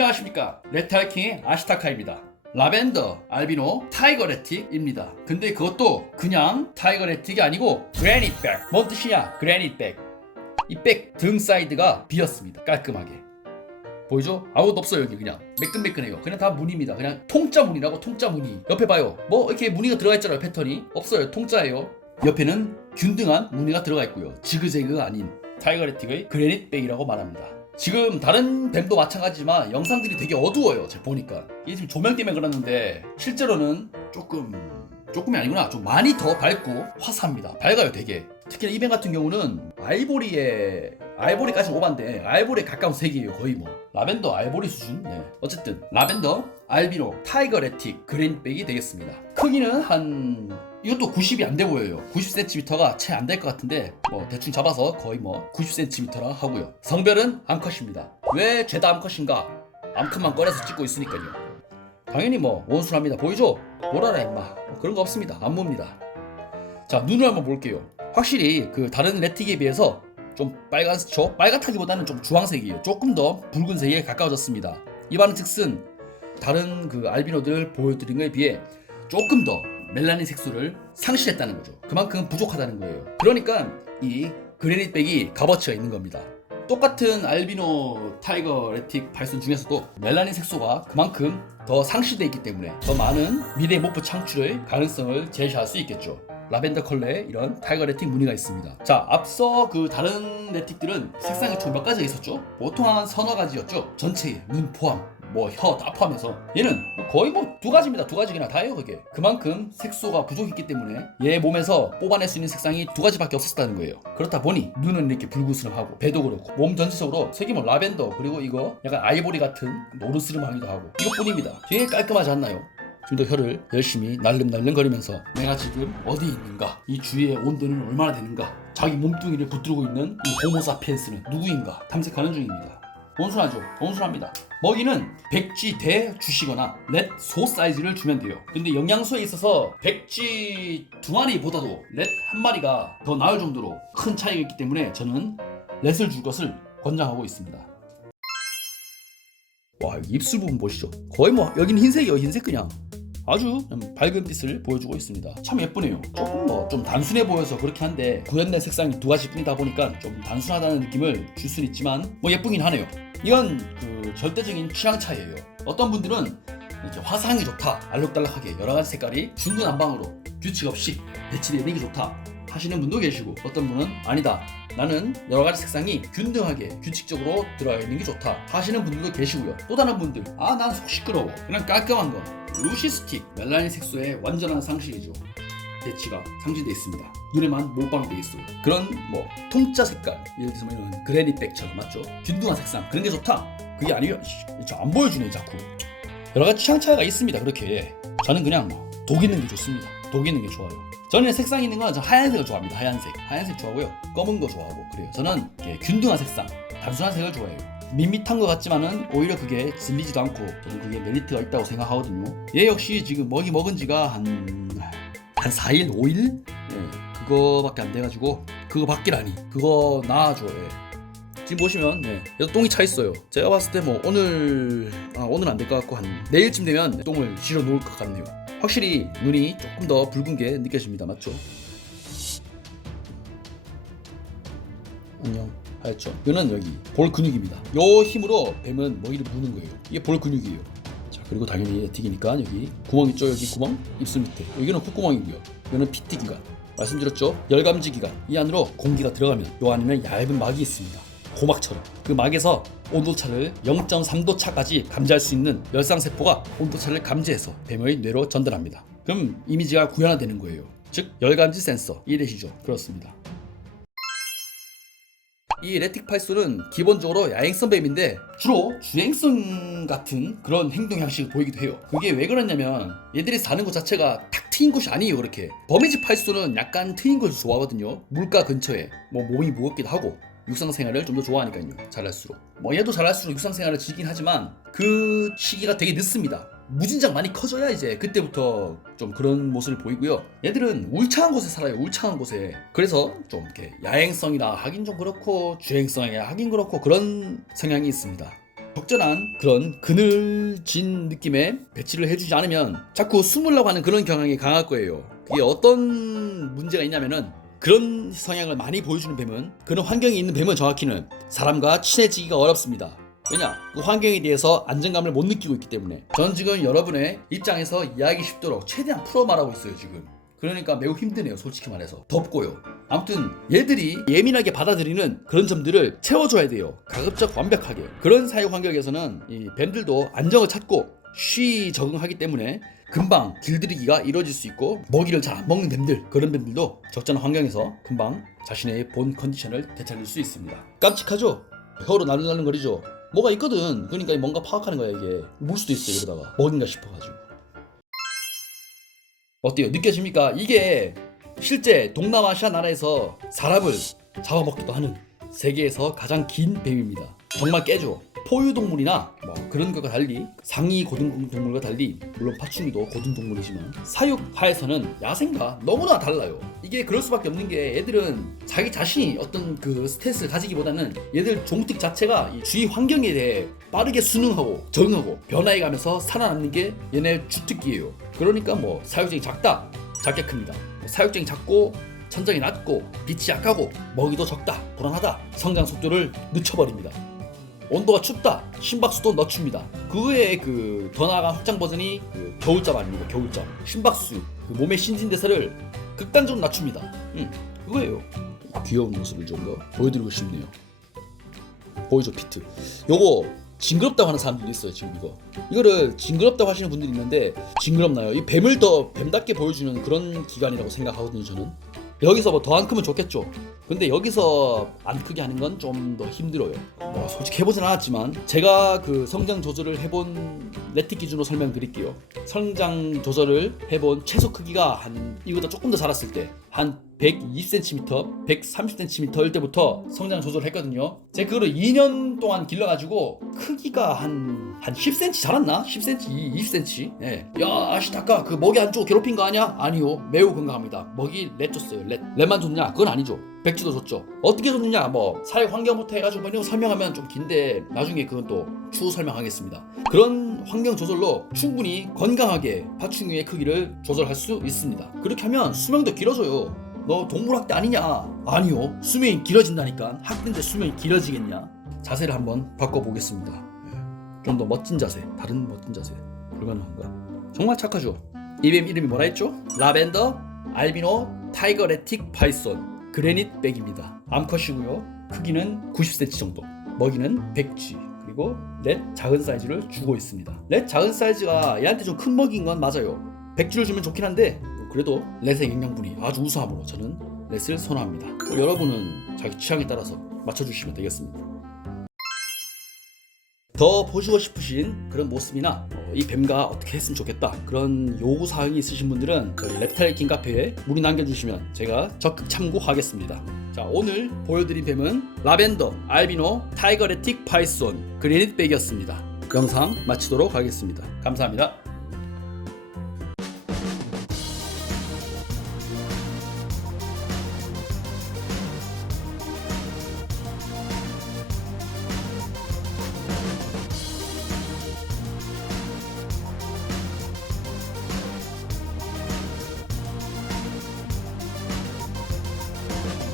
안녕하십니까. 레탈킹의 아시타카입니다. 라벤더, 알비노, 타이거 레틱입니다. 근데 그것도 그냥 타이거 레틱이 아니고 그래닛백. 뭔 뜻이냐? 그래닛백. 이 백 등 사이드가 비었습니다. 깔끔하게. 보이죠? 아무것도 없어요 여기 그냥. 매끈매끈해요. 그냥 다 무늬입니다. 그냥 통짜 무늬라고 통짜 무늬. 옆에 봐요. 뭐 이렇게 무늬가 들어가 있잖아요 패턴이. 없어요. 통짜예요. 옆에는 균등한 무늬가 들어가 있고요. 지그재그가 아닌 타이거 레틱의 그래닛 백이라고 말합니다 지금 다른 뱀도 마찬가지지만 영상들이 되게 어두워요 제가 보니까. 이게 지금 조명 때문에 그러는데 실제로는 조금 조금이 아니구나. 좀 많이 더 밝고 화사합니다. 밝아요 되게. 특히나 이 뱀 같은 경우는 아이보리에 아이보리까지 오반데 아이보리에 가까운 색이에요 거의 뭐. 라벤더 아이보리 수준? 네. 어쨌든. 라벤더 알비노 타이거 레틱 그랜백이 되겠습니다. 크기는 한 이것도 90이 안 돼 보여요. 90cm가 채 안 될 것 같은데 뭐 대충 잡아서 거의 뭐 90cm라 하고요. 성별은 암컷입니다. 왜 죄다 암컷인가? 암컷만 꺼내서 찍고 있으니까요. 당연히 뭐 원수랍니다. 보이죠? 뭐라라 임마. 뭐 그런 거 없습니다. 안무입니다. 자 눈을 한번 볼게요. 확실히 그 다른 레틱에 비해서 좀 빨간 저 빨갛다기보다는 좀 주황색이에요. 조금 더 붉은색에 가까워졌습니다. 이 말은 즉슨 다른 그 알비노들 보여드린 것에 비해 조금 더 멜라닌 색소를 상실했다는 거죠. 그만큼 부족하다는 거예요. 그러니까 이 그래닛백이 값어치가 있는 겁니다. 똑같은 알비노 타이거 레틱 발손 중에서도 멜라닌 색소가 그만큼 더 상실되어 있기 때문에 더 많은 미래 모프 창출의 가능성을 제시할 수 있겠죠. 라벤더 컬러의 이런 타이거 레틱 무늬가 있습니다. 자, 앞서 그 다른 레틱들은 색상이 총 몇 가지가 있었죠? 보통 한 서너 가지였죠? 전체에 눈 포함, 뭐혀다 포함해서 얘는 뭐 거의 뭐 두 가지입니다. 두 가지나 다예요 그게. 그만큼 색소가 부족했기 때문에 얘 몸에서 뽑아낼 수 있는 색상이 두 가지밖에 없었다는 거예요. 그렇다 보니 눈은 이렇게 불구스름하고 배도 그렇고 몸 전체적으로 색이 뭐 라벤더 그리고 이거 약간 아이보리 같은 노르스름하기도 하고 이것뿐입니다. 되게 깔끔하지 않나요? 지금도 혀를 열심히 날름날름거리면서 내가 지금 어디에 있는가? 이 주위의 온도는 얼마나 되는가? 자기 몸뚱이를 붙들고 있는 이 호모사피엔스는 누구인가? 탐색하는 중입니다. 온순하죠? 온순합니다. 먹이는 백쥐 대 주시거나 렛 소 사이즈를 주면 돼요. 근데 영양소에 있어서 백쥐 두 마리보다도 렛 한 마리가 더 나을 정도로 큰 차이가 있기 때문에 저는 렛을 줄 것을 권장하고 있습니다. 와 입술 부분 보시죠. 거의 뭐 여기는 흰색이에요 흰색 그냥 아주 음, 밝은 빛을 보여주고 있습니다. 참 예쁘네요. 조금 뭐 좀 단순해 보여서 그렇긴 한데 구현된 색상이 두 가지뿐이다 보니까 좀 단순하다는 느낌을 줄 수는 있지만 뭐 예쁘긴 하네요. 이건 그 절대적인 취향 차이예요. 어떤 분들은 이렇게 화사하게 좋다 알록달록하게 여러 가지 색깔이 중구난방으로 규칙 없이 배치되는 게 좋다 하시는 분도 계시고 어떤 분은 아니다. 나는 여러 가지 색상이 균등하게 규칙적으로 들어가 있는 게 좋다. 하시는 분들도 계시고요. 또 다른 분들. 아 난 속 시끄러워. 그냥 깔끔한 거. 루시스틱. 멜라닌 색소의 완전한 상실이죠. 배치가 상실되어 있습니다. 눈에만 몰빵되어 있어요. 그런 뭐 통짜 색깔. 예를 뭐 이런 그래닛백처럼 맞죠? 균등한 색상. 그런 게 좋다. 그게 아니에요. 저안 보여주네 자꾸. 여러 가지 취향 차이가 있습니다 그렇게. 저는 그냥 뭐 독 있는 게 좋습니다. 독 있는 게 좋아요 저는 색상 있는 건 저 하얀색을 좋아합니다. 하얀색. 하얀색 좋아하고요. 검은 거 좋아하고 그래요. 저는 이렇게 균등한 색상 단순한 색을 좋아해요. 밋밋한 것 같지만은 오히려 그게 질리지도 않고 저는 그게 메리트가 있다고 생각하거든요. 얘 역시 지금 먹이 먹은 지가 한, 한 4일 5일? 예, 그거밖에 안 돼가지고 그거밖에라니. 그거 나아줘 예. 지금 보시면 네, 여기 똥이 차 있어요. 제가 봤을 때 뭐 오늘 아 오늘 안 될 것 같고 한 내일쯤 되면 똥을 실어 놓을 것 같네요. 확실히 눈이 조금 더 붉은 게 느껴집니다. 맞죠? 안녕. 하였죠. 이는 여기 볼 근육입니다. 요 힘으로 뱀은 먹이를 무는 거예요. 이게 볼 근육이에요. 자 그리고 당연히 튀기니까 여기 구멍 있죠? 여기 구멍 입술 밑에 여기는 콧구멍이고요. 이거는 피티 기관. 말씀드렸죠? 열감지 기관. 이 안으로 공기가 들어가면 요 안에는 얇은 막이 있습니다. 고막처럼 그 막에서 온도차를 0.3도 차까지 감지할 수 있는 열상세포가 온도차를 감지해서 뱀의 뇌로 전달합니다. 그럼 이미지가 구현화되는 거예요. 즉 열감지 센서 이해되시죠? 그렇습니다. 이 레틱 팔소는 기본적으로 야행성 뱀인데 주로 주행성 같은 그런 행동 양식을 보이기도 해요. 그게 왜 그러냐면 얘들이 사는 곳 자체가 탁 트인 곳이 아니에요. 그렇게 범위지 팔소는 약간 트인 곳을 좋아하거든요. 물가 근처에 뭐 몸이 무겁기도 하고 육상 생활을 좀 더 좋아하니까요. 잘할수록 뭐 얘도 잘할수록 육상 생활을 즐기긴 하지만 그 시기가 되게 늦습니다. 무진장 많이 커져야 이제 그때부터 좀 그런 모습을 보이고요. 얘들은 울창한 곳에 살아요. 울창한 곳에. 그래서 좀 이렇게 야행성이라 하긴 좀 그렇고 주행성이라 하긴 그렇고 그런 성향이 있습니다. 적절한 그런 그늘진 느낌의 배치를 해주지 않으면 자꾸 숨으려고 하는 그런 경향이 강할 거예요. 그게 어떤 문제가 있냐면은 그런 성향을 많이 보여주는 뱀은 그런 환경에 있는 뱀은 정확히는 사람과 친해지기가 어렵습니다. 왜냐? 그 환경에 대해서 안정감을 못 느끼고 있기 때문에. 전 지금 여러분의 입장에서 이해하기 쉽도록 최대한 풀어 말하고 있어요, 지금. 그러니까 매우 힘드네요, 솔직히 말해서. 덥고요. 아무튼 얘들이 예민하게 받아들이는 그런 점들을 채워줘야 돼요. 가급적 완벽하게. 그런 사회 환경에서는 이 뱀들도 안정을 찾고 쉬 적응하기 때문에 금방 길들이기가 이루어질 수 있고 먹이를 잘 안 먹는 뱀들 그런 뱀들도 적절한 환경에서 금방 자신의 본 컨디션을 되찾을 수 있습니다. 깜찍하죠? 혀로 날랑거리죠. 뭐가 있거든. 그러니까 뭔가 파악하는 거야 이게. 물 수도 있어 이러다가 먹인가 싶어가지고. 어때요? 느껴집니까? 이게 실제 동남아시아 나라에서 사람을 잡아먹기도 하는 세계에서 가장 긴 뱀입니다. 정말 깨죠. 포유동물이나 뭐 그런 것과 달리 상위 고등동물과 달리 물론 파충류도 고등동물이지만 사육하에서는 야생과 너무나 달라요. 이게 그럴 수밖에 없는 게 애들은 자기 자신이 어떤 그 스트레스를 가지기보다는 얘들 종특 자체가 이 주위 환경에 대해 빠르게 순응하고 적응하고 변화해가면서 살아남는 게 얘네 주특기예요. 그러니까 뭐 사육장이 작다, 작게 큽니다. 뭐 사육장이 작고 천장이 낮고 빛이 약하고 먹이도 적다, 불안하다, 성장 속도를 늦춰버립니다. 온도가 춥다. 심박수도 늦춥니다. 그 외에 그 더 나아간 확장 버전이 그 겨울잠 아닙니까? 겨울잠. 심박수. 그 몸의 신진대사를 극단적으로 낮춥니다. 음 그거예요. 귀여운 모습을 좀 더 보여드리고 싶네요. 보이죠 피트. 요거 징그럽다고 하는 사람들도 있어요 지금 이거. 이거를 징그럽다고 하시는 분들이 있는데 징그럽나요? 이 뱀을 더 뱀답게 보여주는 그런 기관이라고 생각하거든요 저는 여기서 뭐 더 안 크면 좋겠죠. 근데 여기서 안 크게 하는 건 좀 더 힘들어요. 뭐 솔직히 해보진 않았지만 제가 그 성장 조절을 해본 레틱 기준으로 설명드릴게요. 성장 조절을 해본 최소 크기가 한 이보다 조금 더 자랐을 때 한 120cm, 130cm일 때부터 성장 조절을 했거든요. 제가 그거를 2년 동안 길러가지고 크기가 한, 한 10cm 자랐나? 10cm, 20cm? 예. 야, 아시타카 그 먹이 안 주고 괴롭힌 거 아니야? 아니요. 매우 건강합니다. 먹이 렛 줬어요. 렛. 렛만 줬냐? 그건 아니죠. 백지도 줬죠. 어떻게 줬느냐? 뭐 사육 환경부터 해가지고 뭐 이런 거 설명하면 좀 긴데 나중에 그건 또 추후 설명하겠습니다. 그런 환경 조절로 충분히 건강하게 파충류의 크기를 조절할 수 있습니다. 그렇게 하면 수명도 길어져요. 너 동물학대 아니냐? 아니요. 수명이 길어진다니까. 학대인데 수명이 길어지겠냐? 자세를 한번 바꿔보겠습니다. 좀 더 멋진 자세, 다른 멋진 자세. 불가능한가? 정말 착하죠? 이뱀 이름이 뭐라 했죠? 라벤더, 알비노, 타이거 레틱 파이손, 그래닛 백입니다. 암컷이고요. 크기는 90cm 정도. 먹이는 백쥐. 그리고 넷 작은 사이즈를 주고 있습니다. 넷 작은 사이즈가 얘한테 좀 큰 먹인 건 맞아요. 백쥐를 주면 좋긴 한데 그래도 렛의 영양분이 아주 우수하므로 저는 렛을 선호합니다. 또 여러분은 자기 취향에 따라서 맞춰주시면 되겠습니다. 더 보시고 싶으신 그런 모습이나 어, 이 뱀과 어떻게 했으면 좋겠다 그런 요구 사항이 있으신 분들은 저희 랩타일킹 카페에 문의 남겨주시면 제가 적극 참고하겠습니다. 자 오늘 보여드린 뱀은 라벤더, 알비노, 타이거레틱 파이손, 그레닛백이었습니다. 영상 마치도록 하겠습니다. 감사합니다.